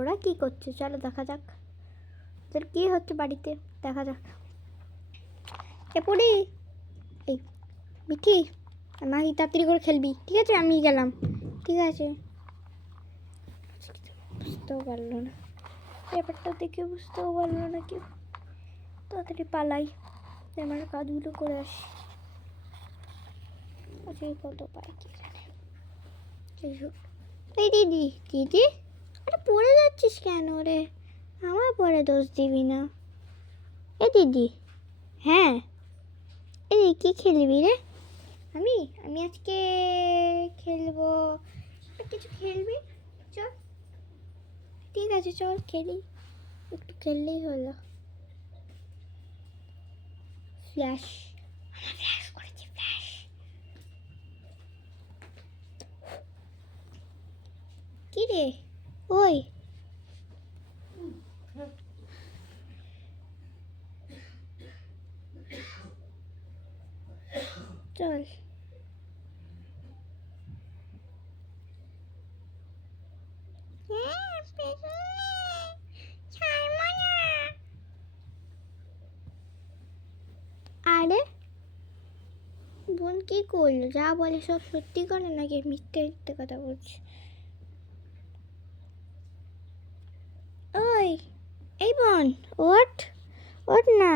ওরা কি করছে চলো দেখা যাক, তোর কি হচ্ছে বাড়িতে দেখা যাক। এ পড়ি এই মিঠি আমাকে তাড়াতাড়ি করে খেলবি, ঠিক আছে? আমি গেলাম, ঠিক আছে? বুঝতেও পারলো না ব্যাপারটা, দেখে বুঝতেও পারলো না কেউ। তাড়াতাড়ি পালাই, আমার কাজগুলো করে আসি। আচ্ছা কত পাই কি জানে। এই দিদি দিদি, আরে পড়ে যাচ্ছিস কেন রে? আমার পরে দোষ দিবি না। এ দিদি, হ্যাঁ এই কি খেলবি রে? আমি আমি আজকে খেলবো, কিছু খেলবি? চল, ঠিক আছে চল খেলি, একটু খেললেই হলো। ফ্ল্যাশ, আমার ফ্ল্যাশ করেছি, ফ্ল্যাশ। কি রে ওই, চল আরে বোন কি করলো? যা বলে সব সত্যি করে নাকি মিথ্যে মিথ্যে কথা বলছে? ওই এই বোন, ওঠ ওঠ না।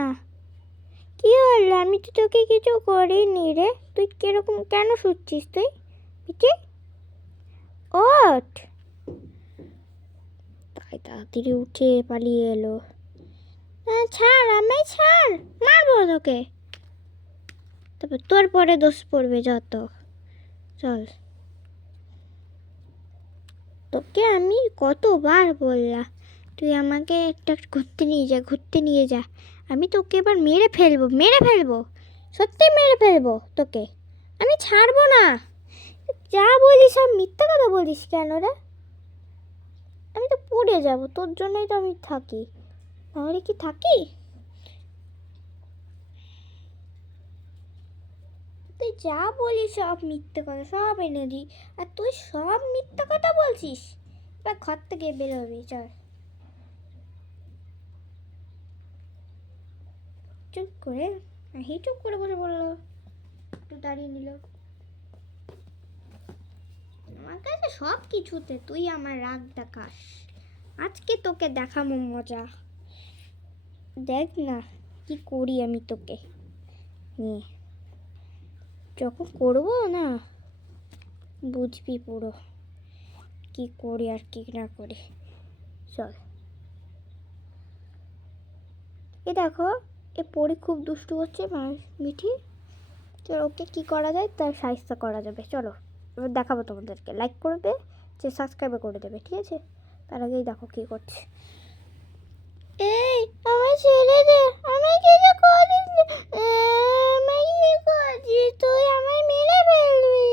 কি হলো? আমি তো তোকে কিছু করিনি রে, তুই কিরকম কেন শুচ্ছিস তুই? পিঠে ওঠ। তাই তাড়াতাড়ি উঠে পালিয়ে এলো। ছাড় আমায়, ছাড়, মারবো তোকে। তারপর তোর পরে দোষ পড়বে যত। চল, তোকে আমি কতবার বললাম তুই আমাকে একটা ঘুরতে নিয়ে যা, ঘুরতে নিয়ে যা। আমি তোকে এবার মেরে ফেলবো, মেরে ফেলবো, সত্যি মেরে ফেলবো তোকে, আমি ছাড়বো না। যা বলিস সব মিথ্যা কথা বলিস কেন রে? আমি তো পড়ে যাব, তোর জন্যই তো আমি থাকি, তাহলে কি থাকি? তুই যা বলিস সব মিথ্যে কথা, সব এনে দিই, আর তুই সব মিথ্যে কথা বলছিস। এবার ঘর থেকে বেরোবি, চল। চুপ করে, চুপ করে বসে বললো, একটু দাঁড়িয়ে নিল। আমার কাছে সব কিছুতে তুই আমার রাগ দেখাস, আজকে তোকে দেখাবো মজা। দেখ না কি করি আমি তোকে নিয়ে, যখন করবো না বুঝবি পুরো কি করি আর কি না করি। চল, এ দেখো এ পরি খুব দুষ্টু হচ্ছে মিঠি, চল ওকে কি করা যায় তার সাহায্য করা যাবে। চলো এবার দেখাবো তোমাদেরকে, লাইক করবে, যে সাবস্ক্রাইব করে দেবে, ঠিক আছে? তার আগেই দেখো কি করছে। এই আমার ছেড়ে দে, আমায় কিছু করিস না, আমায় কি করছিস তুই? আমায় মেরে ফেলবি,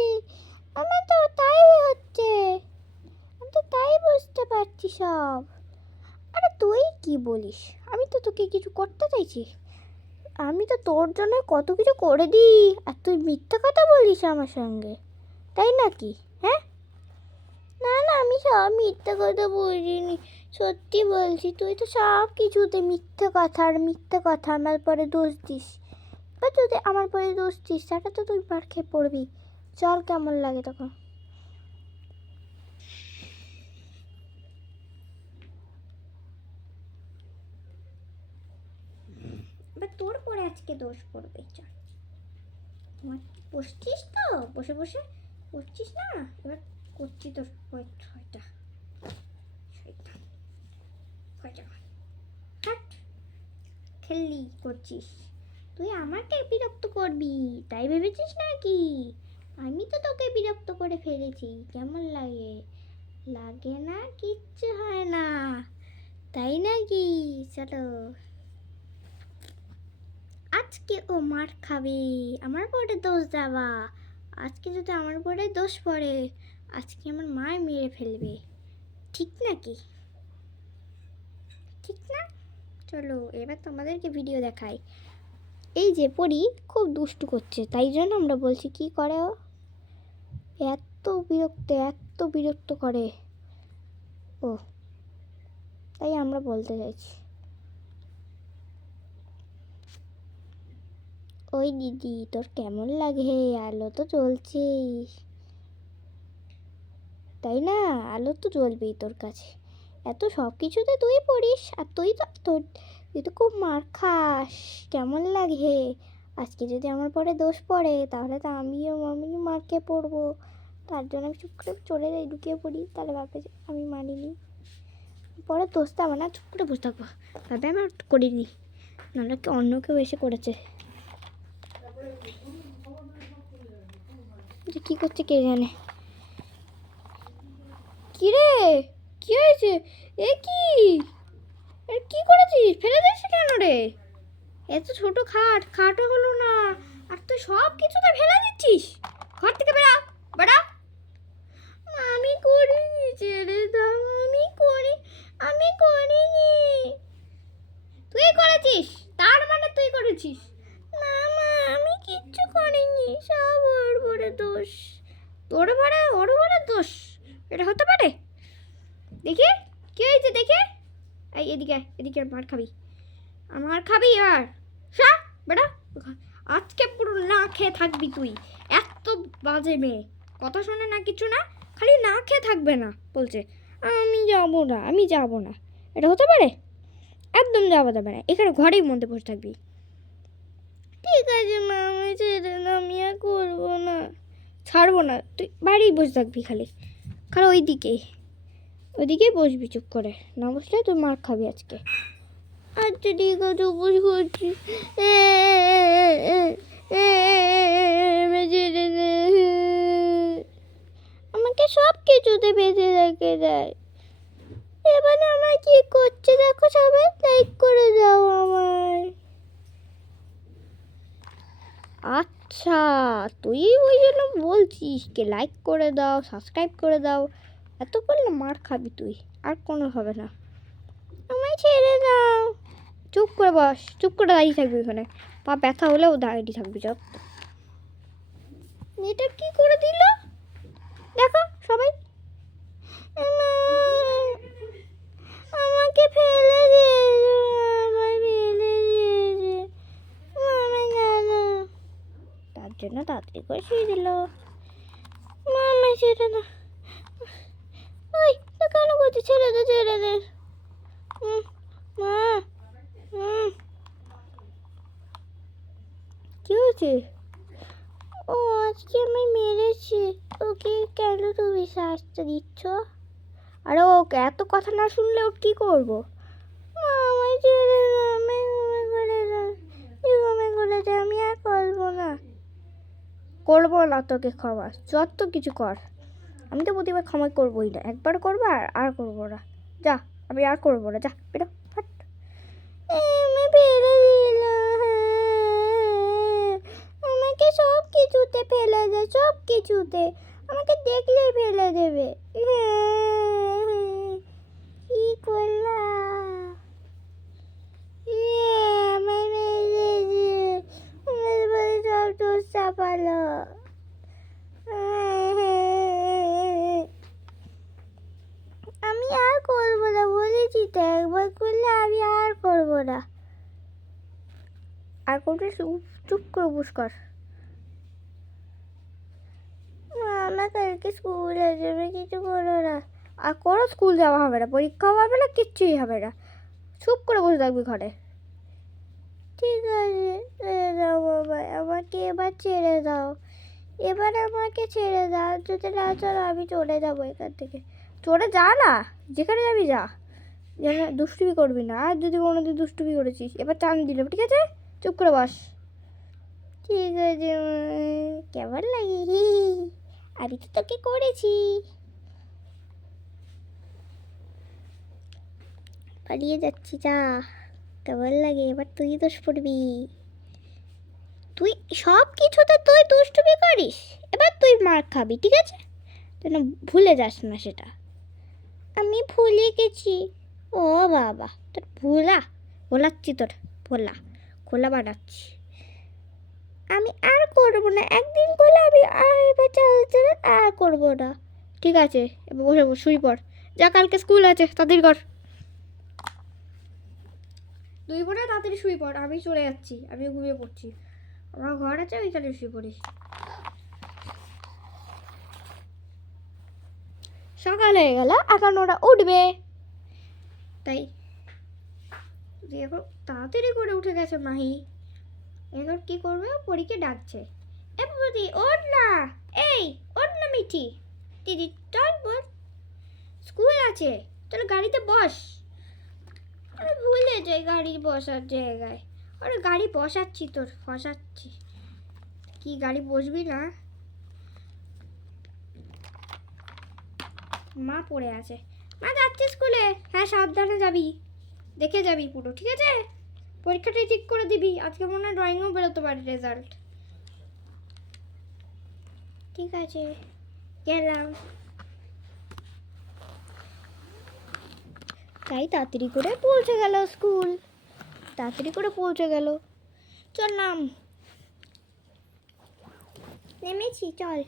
আমার তো তাই হচ্ছে, আমি তো তাই বুঝতে পারছি সব। আরে তুই কি বলিস? আমি তো তোকে কিছু করতে চাইছি, আমি তো তোর জন্য কত কিছু করে দিই, আর তুই মিথ্যা কথা বলিস আমার সঙ্গে, তাই নাকি? হ্যাঁ, না না আমি সব মিথ্যা কথা বলিনি, সত্যি বলছি। তুই তো সব কিছুতে মিথ্যে কথা আর মিথ্যে কথা আমার পরে দোষ দিস, বা যদি আমার পরে দোষ দিস সেটা তো তুই মার খেয়ে পড়বি। চল কেমন লাগে তখন। এবার তোর পরে আজকে দোষ পড়বে, চল। তোমার বসছিস তো, বসে বসে করছিস না, এবার করছি তোর ছয়টা ছয়টা ছয়টা। হাট, খেললি করছিস, তুই আমাকে বিরক্ত করবি তাই ভেবেছিস নাকি? আমি তো তোকে বিরক্ত করে ফেলেছি, কেমন লাগে? লাগে না, কিচ্ছু হয় না, তাই নাকি? চলো, আজকে ও মার খাবে, আমার পরে দোষ দেওয়া, আজকে যদি আমার পরে দোষ পড়ে আজকে আমার মায় মেরে ফেলবে, ঠিক নাকি? ঠিক না? চলো এবার তোমাদেরকে ভিডিও দেখাই। এই যে পরি খুব দুষ্টু করছে, তাই জন্য আমরা বলছি কি করে ও, এত বিরক্ত করে ও। তাই আমরা বলতে চাইছি। ওই দিদি, তোর কেমন লাগে? আলো তো জ্বলছেই, তাই না? আলো তো জ্বলবেই তোর কাছে। এত সব কিছুতে তুই পড়িস, আর তুই তো খুব মার খাস। কেমন লাগে? আজকে যদি আমার পরে দোষ পড়ে তাহলে তো আমিও মার খেয়ে পড়বো। তার জন্য আমি চুপ করে চলে যাই, ঢুকিয়ে পড়ি, তাহলে ভাবে যে আমি মানিনি। পরে দোষটা আমার না, চুপ করে বসে থাকবো, ভাবে আমি আর করিনি, নাহলে কি অন্য কেউ এসে করেছে। যে কী করছে কে জানে। কি রে, কি হয়েছে? এ কি, কি করেছিস? ফেলে দিস কেন রে? এত ছোট খাটও হলো না, আর তুই সব কিছুতে ফেলে দিচ্ছিস। ঘর থেকে বেড়া, বেড়া। আমি করিনি, ছেড়ে দাও। আমি করিনি। তুই করেছিস, তার মানে তুই করেছিস। না মা, আমি কিচ্ছু করিনি, সব ওর বড় দোষ। ওর বড় দোষ? এটা হতে পারে? দেখি কি হয়েছে, দেখে। এই এদিকে মার খাবি, আমার খাবি। আর বেটা, আজকে পুরো না খেয়ে থাকবি তুই। এত বাজে মেয়ে, কথা শোনে না, কিছু না, খালি না খেয়ে থাকবে না বলছে। আমি যাবো না, এটা হতে পারে? একদম যাওয়া যাবে না, এখানে ঘরের মধ্যে বসে থাকবি। ঠিক আছে মা, আমি ছেড়ে না, আমি আর করবো না। ছাড়বো না, তুই বাড়িই বসে থাকবি, খালি ওইদিকেই বসবি চুপ করে, না বসলে তুই মার খাবি আজকে। আচ্ছা ঠিক আছে, উপোস করছি। আমাকে সব কিছুতে বেঁধে রেখে দেয়। এবারে আমার কি করছে দেখো, সবাই লাইক করে দাও আমায়। আচ্ছা, তুই ওই জন্য বলছিস কে লাইক করে দাও, সাবস্ক্রাইব করে দাও। এত করলে মার খাবি তুই, আর কোনো হবে না। আমায় ছেড়ে দাও। চুপ করে বস, চুপ করে দাঁড়িয়ে থাকবি ওখানে, পা ব্যথা হলেও দাঁড়িয়ে থাকবি। যত এটা কি করে দিল দেখো সবাই। আমাকে ফেলে দিয়েছে, তার জন্য তাড়াতাড়ি করে শুয়ে দিল। মামা ছেড়ে না, ওই তো কেন করছি, ছেড়ে দে। মা, কি হয়েছে? ও আজকে আমি মেরেছি ওকে, কেন তুমি শাস্তি দিচ্ছ? আরে ও এত কথা না শুনলে ও কি করবো? আমায় ছেড়ে দাও, আমি আর করবো না তোকে ক্ষমা, যত কিছু কর। আমি তো প্রতিবার ক্ষমা করবোই না, একবার করবো আর করবো না। যা, আমি আর করবো না, যা বেরো। আমি ফেলে দিলাম, আমাকে সব কিছুতে ফেলে দেয়, সব কিছুতে আমাকে দেখলেই ফেলে দেবে। কি করলাম? আমার সব দোষ চাপালো। আমি আর করবো না, বলেছি তো, একবার করলে আমি আর করবো না। আর করলে চুপ করে বুঝ কর। আমার কালকে স্কুল যাবে, কিছু করো না। আর কোনো স্কুল যাওয়া হবে না, পরীক্ষাও হবে না, কিচ্ছুই হবে না। চুপ করে বসে থাকবি ঘরে। ঠিক আছে, ছেড়ে দাও বাবা, আমাকে এবার ছেড়ে দাও। আমাকে ছেড়ে দাও, যদি না চলো আমি চলে যাবো এখান থেকে। চলে যা না, যেখানে যাবি যা, যেন দুষ্টুমি করবি না। আর যদি কোনোদিন দুষ্টুমি করেছিস এবার টান দিলাম, ঠিক আছে? চুপ করে বস। ঠিক আছে, কেমন লাগে? আমি তো তোকে করেছি, পালিয়ে যাচ্ছি, যা। কেমন লাগে? এবার তুই দোষ পড়বি। তুই সব কিছুতে তুই দুষ্টুমি করিস, এবার তুই মার খাবি, ঠিক আছে? যেন ভুলে যাস না সেটা। আমি ভুলে গেছি। ও বাবা, তোর ভোলাচ্ছি, তোর খোলা বানাচ্ছি। আমি আর করবো না, একদিন করলে আমি আর এবার আর করবো না। ঠিক আছে, এবার বসে শুই পড়, যা, কালকে স্কুল আছে, তাড়াতাড়ি কর। দুই বোনে তাড়াতাড়ি শুয়ে পড়, আমি চলে যাচ্ছি, আমি ঘুমিয়ে পড়ছি। আমার ঘর আছে, ওইখানে শুয়ে পড়িস। সকাল হয়ে গেল, এখন ওরা উঠবে, তাই দেখো তাড়াতাড়ি করে উঠে গেছে মাহি। এখন কি করবে, পরীকে ডাকছে, এ বৌদি ওঠ না, এই ওঠ না মিঠি, দিদি চল বস, স্কুল আছে, চল গাড়িতে বস। আরে ভুলে যাই গাড়ি বসার জায়গায়, আরে গাড়ি বসাচ্ছি, তোর ফসাচ্ছি, কি গাড়ি বসবি না? মা পড়ে আছে, মা যাচ্ছে স্কুলে, হ্যাঁ সাবধানে যাবি, দেখে যাবি পুরো, ঠিক আছে? পরীক্ষাটাই ঠিক করে দিবি, আজকে মনে হয় ড্রয়িংও বেরোতে পারে রেজাল্ট। ঠিক আছে, গেলাম। তাই তাড়াতাড়ি করে পৌঁছে গেল স্কুল, তাড়াতাড়ি করে পৌঁছে গেল। চল নাম, নেমেছি, চল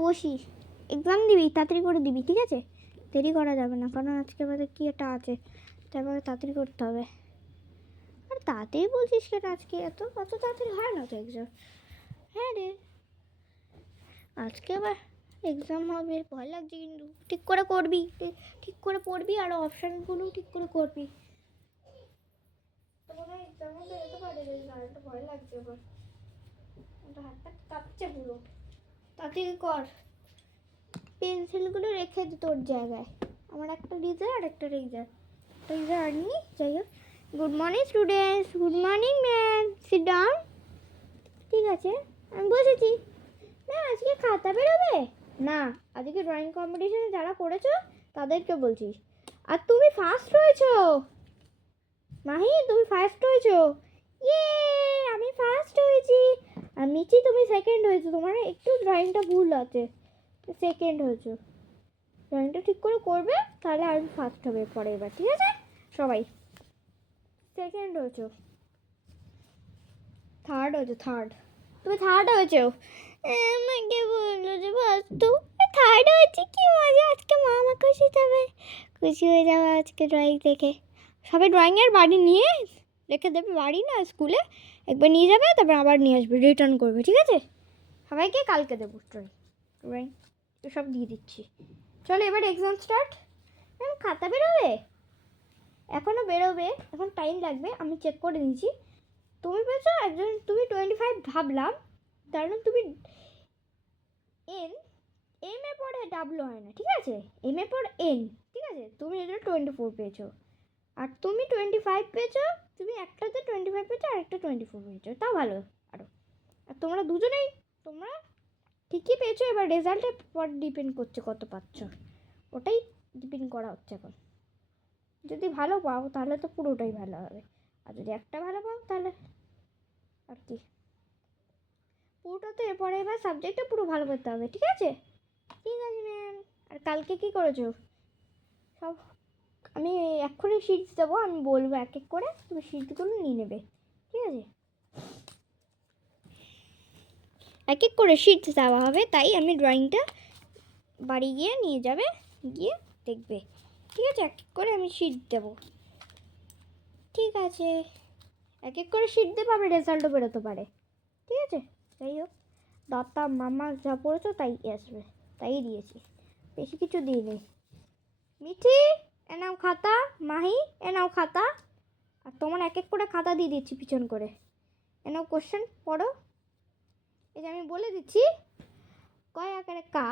বসি, এক্সাম দিবি, তাড়াতাড়ি করে দিবি, ঠিক আছে? দেরি করা যাবে না, কারণ আজকে আমাদের কি একটা আছে, তারপরে তাড়াতাড়ি করতে হবে। আর তাড়াতাড়ি বলছিস কেন, আজকে অত তাড়াতাড়ি হয় না তো এক্সাম। হ্যাঁ রে, আজকে আবার এক্সাম হবে, ভয় লাগছে, কিন্তু ঠিক করে করবি, ঠিক করে পড়বি, আর অপশানগুলো ঠিক করে করবি। তোমার এক্সাম হবে, এত পারে রেজাল্ট, ভয় লাগছে আবার, হাতটা কাঁপছে পুরো। তাড়াতাড়ি কর, পেন্সিলগুলো রেখে দে তোর জায়গায়, আমার একটা রিজার আর একটা রেজার, রেজার আনিনি, যাই হোক। Good morning students, good morning ma'am, sit down. ঠিক আছে, আমি বসেছি। না আজকে খাতা বেরোবে না, আজকে ড্রয়িং কম্পিটিশনে যারা করেছো তাদেরকে বলছিস। আর তুমি ফার্স্ট হয়েছো মাহি, তুমি ফার্স্ট হয়েছো, ইয়ে আমি ফার্স্ট হয়েছি। আর মিচি তুমি সেকেন্ড হয়েছো, তোমার একটু ড্রয়িংটা ভুল আছে, সেকেন্ড হয়েছো। ড্রয়িংটা ঠিক করে করবে, তাহলে আমি ফার্স্ট হবে পরের বার, ঠিক আছে? সবাই সেকেন্ড হয়েছো, থার্ড হয়েছো, থার্ড, তুমি থার্ড হয়েছো। আমাকে বললো যে বাস্তু থার্ড হয়েছে, কি মজা, আজকে মা আমার খুশি যাবে, খুশি হয়ে যাবে আজকে ড্রয়িং দেখে। সবাই ড্রয়িংয়ের বাড়ি নিয়ে রেখে দেবে, বাড়ি না স্কুলে, একবার নিয়ে যাবে, তারপর আবার নিয়ে আসবে, রিটার্ন করবে, ঠিক আছে? সবাইকে কালকে দেবো ড্রয়িং সব দিয়ে দিচ্ছি। চলো এবার এক্সাম স্টার্ট। খাতা বেরোবে, এখনও বেরোবে, এখন টাইম লাগবে, আমি চেক করে নিয়েছি। তুমি পেয়েছো একজন, তুমি 25 ভাবলাম, কারণ তুমি এম এ পরে ডাব্লু হয় না, ঠিক আছে? এম এ পর এন, ঠিক আছে? তুমি এটা 24 পেয়েছো, আর তুমি 25 পেয়েছো, তুমি একটাতে 25 পেয়েছো আর একটা 24 পেয়েছো, তাও ভালো আরও। আর তোমরা দুজনেই তোমরা ঠিকই পেয়েছো, এবার রেজাল্টের পর ডিপেন্ড করছে কত পাচ্ছ, ওটাই ডিপেন্ড করা হচ্ছে এখন। যদি ভালো পাও তাহলে তো পুরোটাই ভালো হবে, আর যদি একটা ভালো পাও তাহলে আর কি, পুরোটা তো এরপরে এবার সাবজেক্টটা পুরো ভালো করতে হবে, ঠিক আছে? ঠিক আছে ম্যাম। আর কালকে কি করেছো সব, আমি এক্ষুনি শিটস দেবো, আমি বলবো এক এক করে, তুমি শিটসগুলো নিয়ে নেবে, ঠিক আছে? এক এক করে শিটস দেওয়া হবে, তাই আমি ড্রয়িংটা বাড়ি গিয়ে নিয়ে যাবে, গিয়ে দেখবে, ঠিক আছে? এক এক করে আমি শিট দেবো, ঠিক আছে? এক এক করে শিট দেবো, আবার রেজাল্টও বেরোতে পারে, ঠিক আছে? যাই হোক, দাদা মামা যা পড়েছো তাই আসবে, তাই দিয়েছি, বেশি কিছু দিইনি। মিঠি এ নাও খাতা, মাহি এ নাও খাতা, আর তোমার এক এক করে খাতা দিয়ে দিচ্ছি পিছন করে, এ নাও কোশ্চেন পড়ো। এই যে আমি বলে দিচ্ছি, কয় আকারে কা,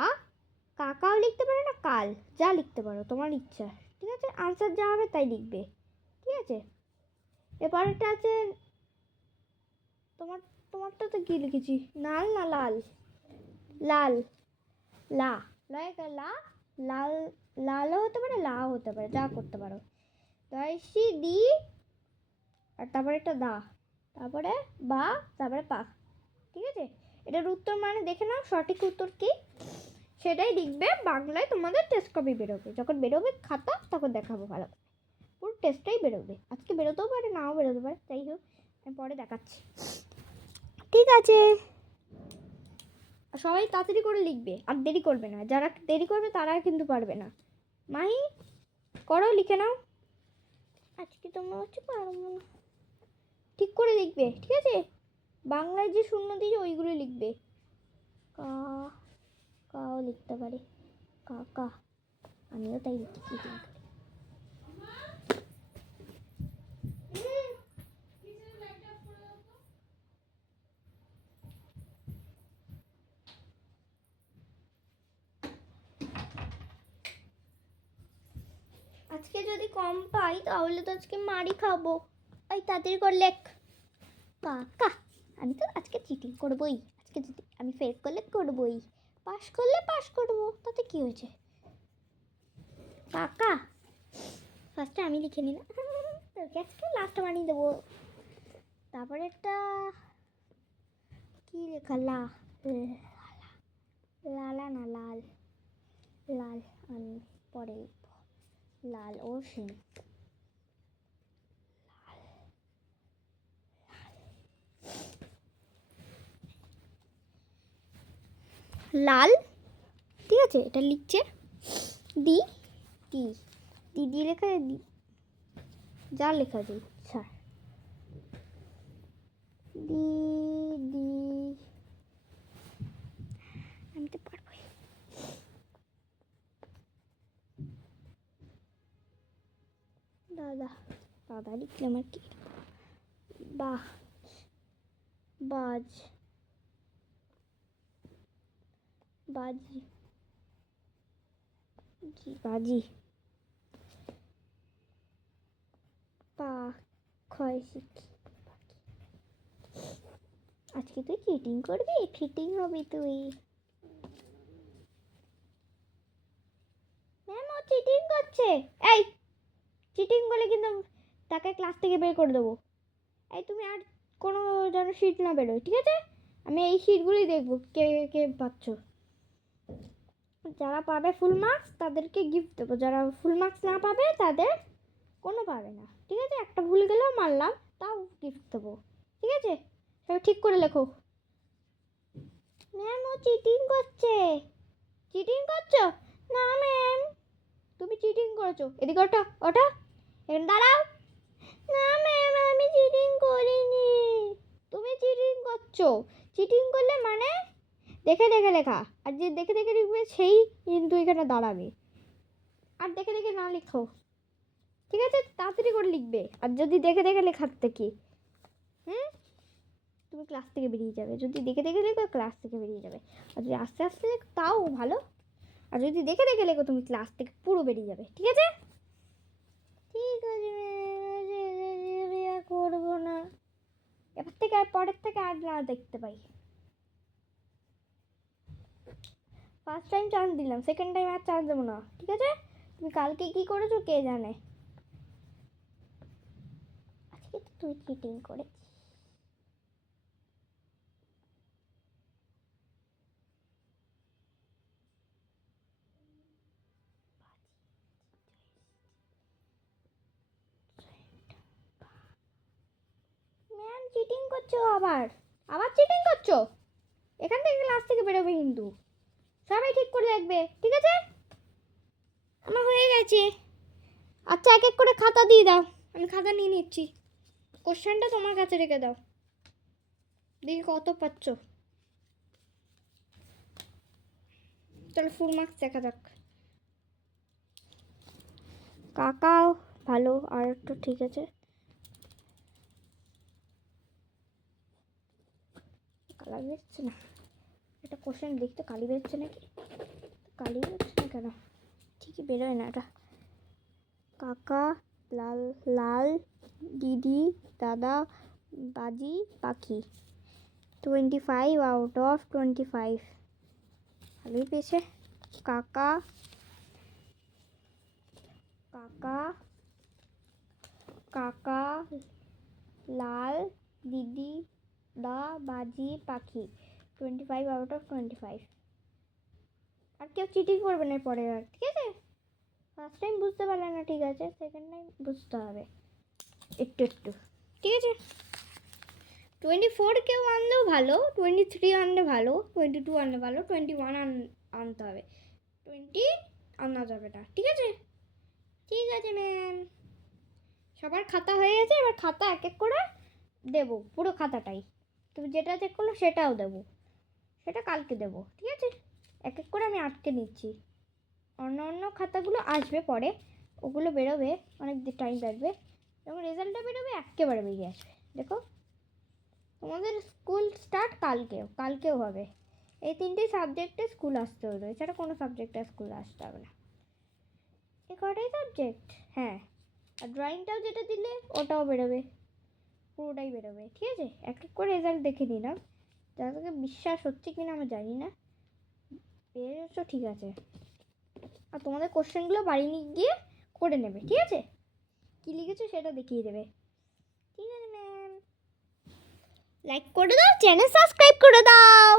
কাকাও লিখতে পারো না, কাল, যা লিখতে পারো তোমার ইচ্ছা, ঠিক আছে? আনসার যা হবে তাই লিখবে, ঠিক আছে? এরপরেরটা আছে তোমারটা তো কি লিখেছি, নাল না লাল, লাল, লা, লা, লাল, লালও হতে পারে, লাও হতে পারে, যা করতে পারো। দয়সি দি, আর তারপরে একটা দা, তারপরে বা, তারপরে পা, ঠিক আছে? এটার উত্তর মানে দেখে নাও, সঠিক উত্তর কি সেটাই লিখবে, বাংলায় তোমাদের টেস্ট কপি বেরোবে, যখন বেরোবে খাতা তখন দেখাবো ভালো করে, পুরো টেস্টটাই বেরোবে, আজকে বেরোতেও পারে নাও বেরোতে পারে, যাই হোক আমি পরে দেখাচ্ছি, ঠিক আছে? সবাই তাড়াতাড়ি করে লিখবে, আর দেরি করবে না, যারা দেরি করবে তারা কিন্তু পারবে না। মাহি করো, লিখে নাও, আজকে তোমরা হচ্ছে পারবো না। ঠিক করে লিখবে, ঠিক আছে? বাংলায় যে শূন্য দিয়েছে ওইগুলো লিখবে। কা কাও লিখতে পারে, কাকা। আমিও তাই লিখি চিটিং করে। আজকে যদি কম পাই তাহলে তো আজকে মারি খাবো। এই তাড়াতাড়ি করে লেখ। কাকা, আমি তো আজকে চিটিং করবই। আজকে যদি আমি ফেল করলে করবই, পাস করলে পাস করবো, তাতে কি হয়েছে? কাকা, ফার্স্টে আমি লিখে নিলাম, তোকে আজকে লাস্ট বানিয়ে দেবো। তারপরে একটা কি লেখা, লালা না লাল, লাল আমি পরে লিখবো। লাল ও সিং, লাল, ঠিক আছে? এটা লিখছে দি টি, দিদি লেখা দি, যা লেখা দিই স্যার, দিদি, আমি তো পারবো। দাদা, দাদা লিখলে আমার কি, বাহ, বাজ, বাজি, বাজি, পা, ক্ষয় শিখি। আজকে তুই চিটিং করবি, ফিটিং হবি তুই। ম্যাম ও চিটিং করছে। এই চিটিং করলে কিন্তু তাকে ক্লাস থেকে বের করে দেবো। এই তুমি আর কোনো যেন শিট না বেরোয়, ঠিক আছে? আমি এই শিটগুলোই দেখবো কে কে পাচ্ছ। যারা পাবে ফুল মার্কস তাদেরকে গিফট দেবো, যারা ফুল মার্কস না পাবে তাদের কোনো পাবে না, ঠিক আছে? একটা ভুল গেলেও মারলাম, তাও গিফট দেবো, ঠিক আছে? সবাই ঠিক করে লেখো। ম্যাম ও চিটিং করছে। চিটিং করছো? না ম্যাম, তুমি চিটিং করেছো। এদিকে ওঠো, ওঠো, এখানে দাঁড়াও। না ম্যাম, আমি চিটিং করিনি। তুমি চিটিং করছো। চিটিং করলে মানে দেখে দেখে লেখা, আর যে দেখে দেখে লিখবে সেই কিন্তু এখানে দাঁড়াবে। আর দেখে দেখে না লিখো, ঠিক আছে? তাড়াতাড়ি করে লিখবে। আর যদি দেখে দেখে লেখার থেকে তুমি ক্লাস থেকে বেরিয়ে যাবে। যদি দেখে দেখে লেখো ক্লাস থেকে বেরিয়ে যাবে, আর যদি আস্তে আস্তে লেখো তাও ভালো। আর যদি দেখে দেখে লেখো তুমি ক্লাস থেকে পুরো বেরিয়ে যাবে, ঠিক আছে? ঠিক আছে, করবো না এবার থেকে, আর পরের থেকে আর না দেখতে পাই। ফার্স্ট টাইম চান্স দিলাম, সেকেন্ড টাইম আর চান্স দেবো না, ঠিক আছে? তুমি কালকে কি করেছো কে জানে। আজকে তো তুই চিটিং করেছিস। ম্যাম চিটিং করছো, আবার আবার চিটিং করছো। এখান থেকে ক্লাস থেকে বেরোবে কিন্তু। সবাই ঠিক করে দেখবে, ঠিক আছে? আমার হয়ে গেছে। আচ্ছা, এক এক করে খাতা দিয়ে দাও, আমি খাতা নিয়ে নিচ্ছি। কোশ্চেনটা তোমার কাছে রেখে দাও, দেখি কত পাচ্ছ। চলো ফুল মার্কস দেখা যাক। কাকাও ভালো, আর একটু ঠিক আছে। কালার বেরোচ্ছে না, এটা কোশ্চেন দেখতে কালি বেরোচ্ছে নাকি? কালি বেরোচ্ছে না কেন? ঠিকই বেরোয় না এটা। কাকা, লাল, লাল, দিদি, দাদা, বাজি, পাখি। 25 আউট অফ 25, ভালোই পেয়েছে। কাকা, কাকা, কাকা, লাল, দিদি, দা, বাজি, পাখি। 25 আউট অফ 25। আর কেউ চিটিং করবে না পরে আর, ঠিক আছে? ফার্স্ট টাইম বুঝতে পারলে না, ঠিক আছে? সেকেন্ড টাইম বুঝতে হবে একটু একটু, ঠিক আছে? 24 কেউ আনলেও ভালো, 23 আনলে ভালো, 22 আনলে ভালো, 21 আনতে হবে, 20 আনা যাবে না, ঠিক আছে? ঠিক আছে ম্যাম, সবার খাতা হয়ে গেছে, এবার খাতা এক এক করে দেবো, পুরো খাতাটাই। তুমি যেটা চেক করলো সেটাও দেবো, সেটা কালকে দেবো, ঠিক আছে? এক এক করে আমি আটকে নিচ্ছি। অন্য অন্য খাতাগুলো আসবে পরে, ওগুলো বেরোবে, অনেক টাইম লাগবে। যখন রেজাল্টটা বেরোবে একেবারে বেরিয়ে আসবে। দেখো, তোমাদের স্কুল স্টার্ট কালকেও হবে। এই 3টে সাবজেক্টে স্কুল আসতে হবে, এছাড়া কোনো সাবজেক্টে স্কুল আসতে হবে না। এই কটাই সাবজেক্ট, হ্যাঁ। আর ড্রয়িংটাও যেটা দিলে ওটাও বেরোবে, পুরোটাই বেরোবে, ঠিক আছে? এক এক করে রেজাল্ট দেখে নিলাম, যাদেরকে বিশ্বাস হচ্ছে কিনা আমি জানি না। বেরোচ্ছ, ঠিক আছে। আর তোমাদের কোশ্চেনগুলো বাড়ি নিয়ে গিয়ে করে নেবে, ঠিক আছে? কী লিখেছো সেটা দেখিয়ে দেবে, ঠিক আছে ম্যাম? লাইক করে দাও, চ্যানেল সাবস্ক্রাইব করে দাও।